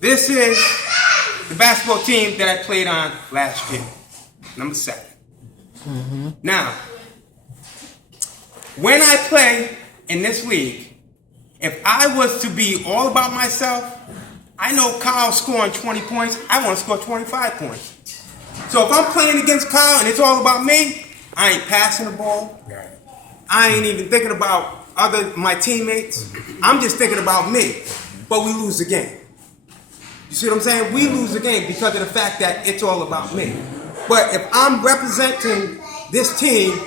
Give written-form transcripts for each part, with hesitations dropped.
This is the basketball team that I played on last year, number 7. Now, when I play in this league, if I was to be all about myself, I know Kyle's scoring 20 points. I want to score 25 points. So if I'm playing against Kyle and it's all about me, I ain't passing the ball. I ain't even thinking about my teammates. I'm just thinking about me. But we lose the game. You see what I'm saying? We lose the game because of the fact that it's all about me. But if I'm representing this team,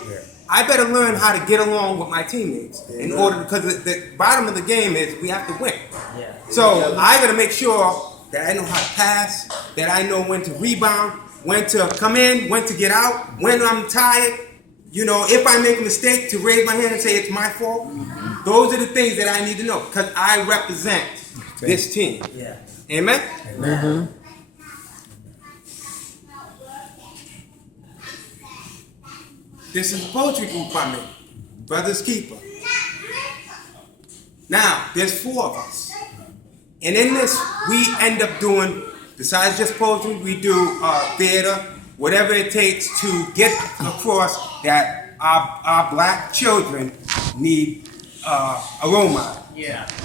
I better learn how to get along with my teammates in order, because the bottom of the game is we have to win. So I got to make sure that I know how to pass, that I know when to rebound, when to come in, when to get out, when I'm tired. You know, if I make a mistake, to raise my hand and say it's my fault. Those are the things that I need to know, because I represent this team. Amen? Amen. This is a poetry group I made, Brothers Keeper. Now, there's 4 of us. And in this, we end up doing, besides just poetry, we do theater, whatever it takes to get across that our black children need a role model.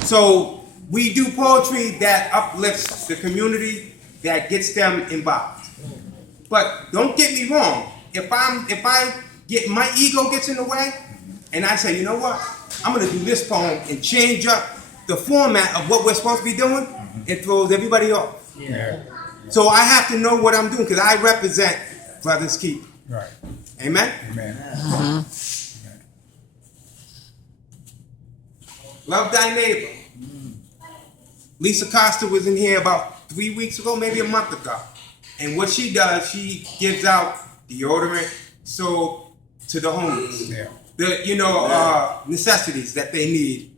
So we do poetry that uplifts the community, that gets them involved. But don't get me wrong, if my ego gets in the way, and I say, you know what, I'm gonna do this poem and change up the format of what we're supposed to be doing, it throws everybody off. So I have to know what I'm doing, because I represent Brothers Keeper. Amen? Amen. Love thy neighbor. Lisa Costa was in here about 3 weeks ago, maybe a month ago. And what she does, she gives out deodorant, soap to the homeless. The necessities that they need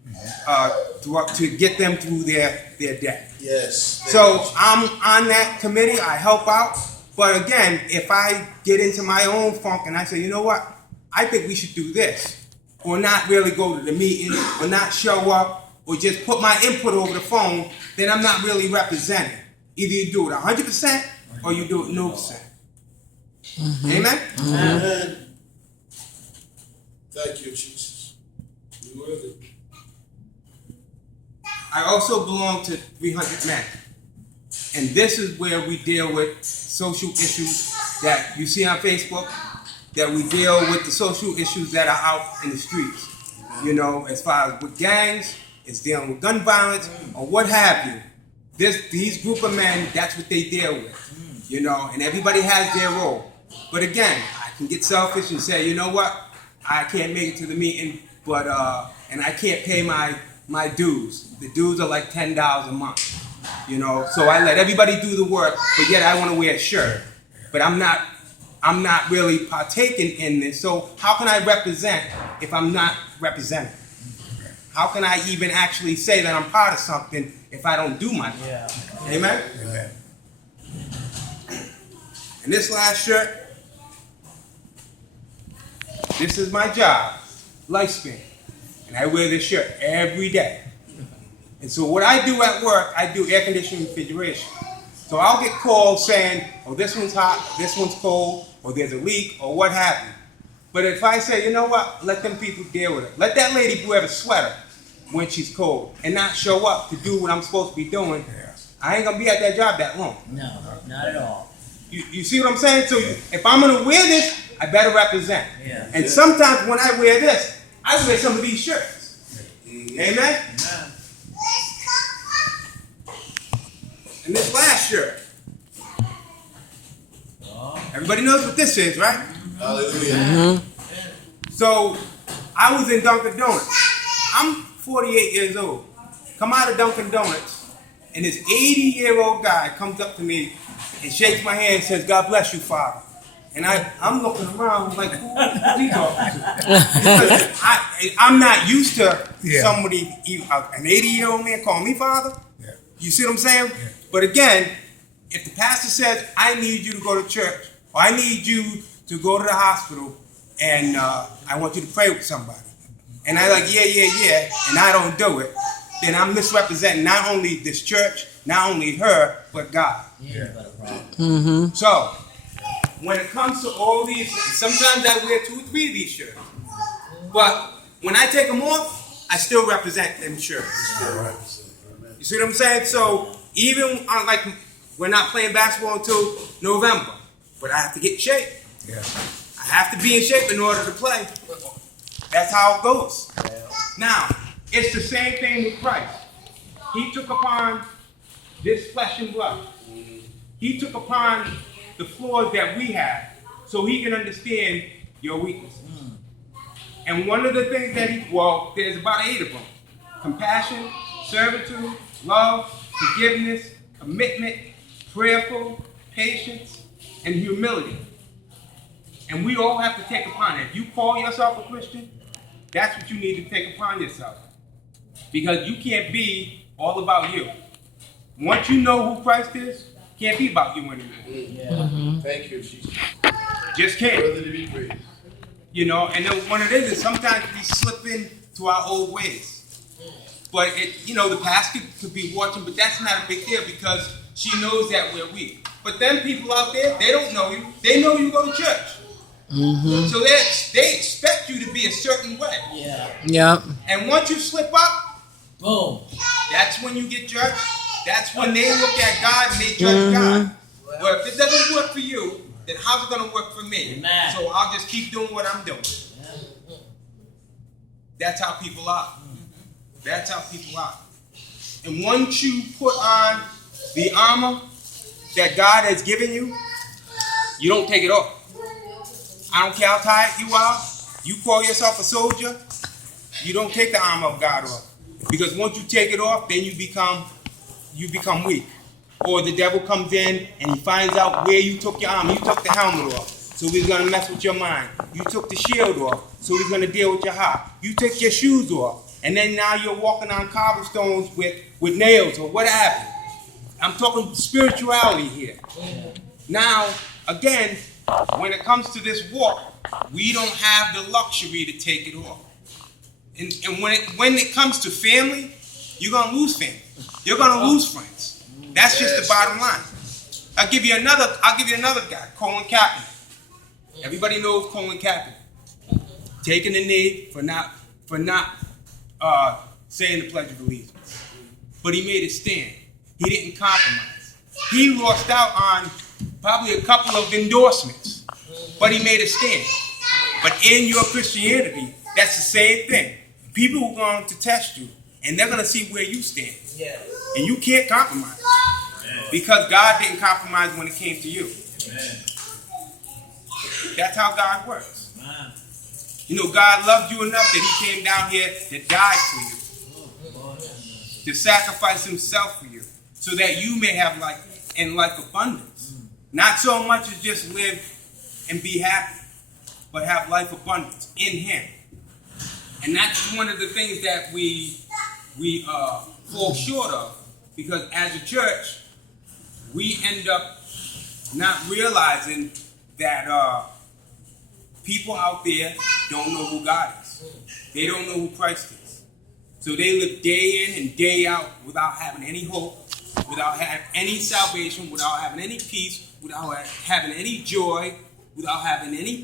to get them through their day. So I'm on that committee. I help out. But again, if I get into my own funk and I say, you know what, I think we should do this, or not really go to the meeting, or not show up, or just put my input over the phone, then I'm not really representing. Either you do it 100% or you do it 0%. Amen? Amen. Thank you, Jesus. You're worthy. I also belong to 300 Men. And this is where we deal with social issues that you see on Facebook, that we deal with the social issues that are out in the streets. You know, as far as with gangs, it's dealing with gun violence, or what have you. These group of men, that's what they deal with. You know, and everybody has their role. But again, I can get selfish and say, you know what, I can't make it to the meeting, but and I can't pay my dues. The dues are like $10 a month. You know, so I let everybody do the work, but yet I want to wear a shirt. But I'm not really partaking in this. So how can I represent if I'm not representing? How can I even actually say that I'm part of something if I don't do my job? Amen? Amen. And this last shirt, this is my job, lifespan. And I wear this shirt every day. And so what I do at work, I do air conditioning refrigeration. So I'll get calls saying, oh, this one's hot, this one's cold, or there's a leak, or what have you. But if I say, you know what, let them people deal with it. Let that lady wear a sweater when she's cold and not show up to do what I'm supposed to be doing. I ain't gonna be at that job that long. No, not at all. You see what I'm saying? So if I'm gonna wear this, I better represent. And sometimes when I wear this, I wear some of these shirts. Amen? And this last shirt. Everybody knows what this is, right? Hallelujah. So I was in Dunkin' Donuts. I'm 48 years old. Come out of Dunkin' Donuts, and this 80-year-old guy comes up to me and shakes my hand and says, God bless you, Father. And I'm looking around like, who's he talking to? Because I'm not used to somebody, an 80-year-old man calling me Father. You see what I'm saying? But again, if the pastor says, I need you to go to church, or I need you to go to the hospital, and I want you to pray with somebody. And I'm like, yeah, and I don't do it. then I'm misrepresenting not only this church, not only her, but God. So, when it comes to all these, sometimes I wear 2 or 3 of these shirts. But when I take them off, I still represent them shirts. You see what I'm saying? So, even like we're not playing basketball until November, but I have to get in shape. Yeah. I have to be in shape in order to play. That's how it goes. Now, it's the same thing with Christ. He took upon this flesh and blood. He took upon the flaws that we have so he can understand your weaknesses. And one of the things that there's about 8 of them. Compassion, servitude, love, forgiveness, commitment, prayerful, patience, and humility. And we all have to take upon it. If you call yourself a Christian, that's what you need to take upon yourself. Because you can't be all about you. Once you know who Christ is, can't be about you anymore. Thank you, Jesus. Just can't. Worthy to be praised. You know, and then what it is sometimes we slip into our old ways. But the pastor could be watching, but that's not a big deal because she knows that we're weak. But then people out there, they don't know you. They know you go to church. So they expect you to be a certain way. Yeah. And once you slip up, boom. That's when you get judged. That's when they look at God and they judge God. Well, if it doesn't work for you, then how's it going to work for me? Amen. So I'll just keep doing what I'm doing. That's how people are. That's how people are. And once you put on the armor that God has given you, you don't take it off. I don't care how tired you are. You call yourself a soldier, you don't take the armor of God off. Because once you take it off, then you become weak. Or the devil comes in and he finds out where you took your armor. You took the helmet off, so he's going to mess with your mind. You took the shield off, so he's going to deal with your heart. You took your shoes off, and then now you're walking on cobblestones with nails or what have you. I'm talking spirituality here. Now, again, when it comes to this walk, we don't have the luxury to take it off. And when it comes to family, you're going to lose family. You're going to lose friends. That's just the bottom line. I'll give you another guy, Colin Kaepernick. Everybody knows Colin Kaepernick. Taking the knee for not saying the Pledge of Allegiance. But he made a stand. He didn't compromise. He lost out on probably a couple of endorsements. But he made a stand. But in your Christianity, that's the same thing. People are going to test you, and they're going to see where you stand. And you can't compromise. Because God didn't compromise when it came to you. That's how God works. God loved you enough that he came down here to die for you. To sacrifice himself for you. So that you may have life and life abundance. Not so much as just live and be happy, but have life abundance in him. And that's one of the things that we fall short of. Because as a church, we end up not realizing that people out there don't know who God is. They don't know who Christ is. So they live day in and day out without having any hope, without having any salvation, without having any peace, without having any joy, without having any